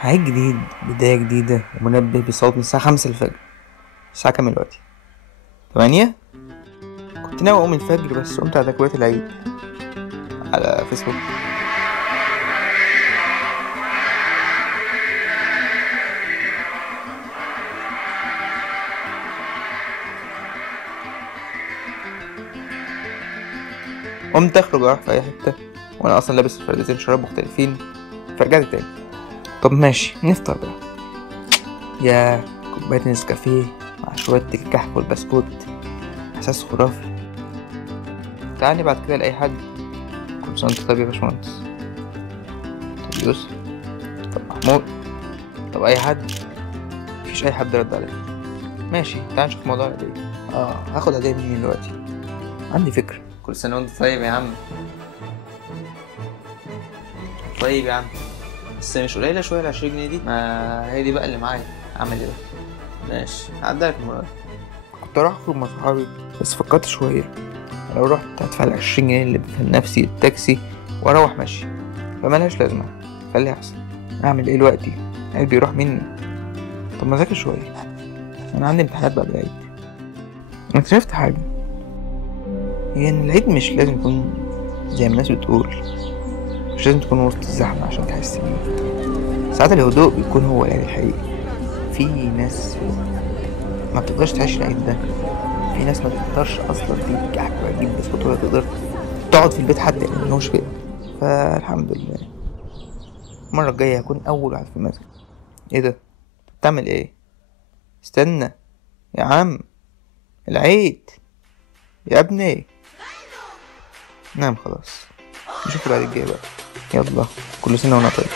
عيد جديد، بداية جديدة، ومنبه بيصوت من الساعة 5 الفجر. الساعة كام دلوقتي؟ 8. كنت ناوي أقوم الفجر بس قمت على تكبيرة العيد على فيسبوك. قمت أخرج أروح في أي حتة وأنا أصلا لابس فردتين شراب مختلفين، فرجعت تاني. طب ماشي نفطر بقى. يا كوباية نسكافيه مع شوية الكحك والبسكوت، إحساس خرافي. تعالي بعد كده لأي حد: كل سنة وأنت طيب يا باشمهندس. طب يوسف، طب محمود، طب أي حد. مفيش أي حد رد عليا. ماشي تعال نشوف موضوع العيدية. هاخد هدية مني دلوقتي. عندي فكرة. كل سنة وأنت طيب يا عم. طيب يا عم، بس مش قليلة شوية ال20 جنيه دي؟ ما هي دي بقى اللي معايا، أعمل إيه بقى؟ ماشي هعدلك المرة دي. كنت رايح أخرج مع صحابي بس فكرت شوية، لو رحت هدفع ال20 جنيه اللي في نفسي التاكسي وأروح ماشي، فملهاش لازمة. خليها أحسن. أعمل إيه دلوقتي؟ قلبي يروح مني. طب ما أذاكر شوية، أنا عندي امتحانات بعد العيد. أنا اكتشفت حاجة، هي إن العيد مش لازم يكون زي ما الناس بتقول، مش لازم تكون وسط الزحمة عشان تحس بيه. ساعات الهدوء بيكون هو العيد الحقيقي. في ناس ما بتقدرش تعيش العيد ده، في ناس ما تقدرش اصلا تجيب كحك ولا تجيب بسكوت ولا تقدر تقعد في البيت حتى يعني ملهوش كده. فالحمد لله، المرة الجاية هكون أول واحد في المسجد. ايه ده؟ بتعمل ايه؟ استنى يا عم، العيد يا ابني. نعم خلاص، نشوف العيد الجاي بقى. يلا، كل سنة وانا طيب.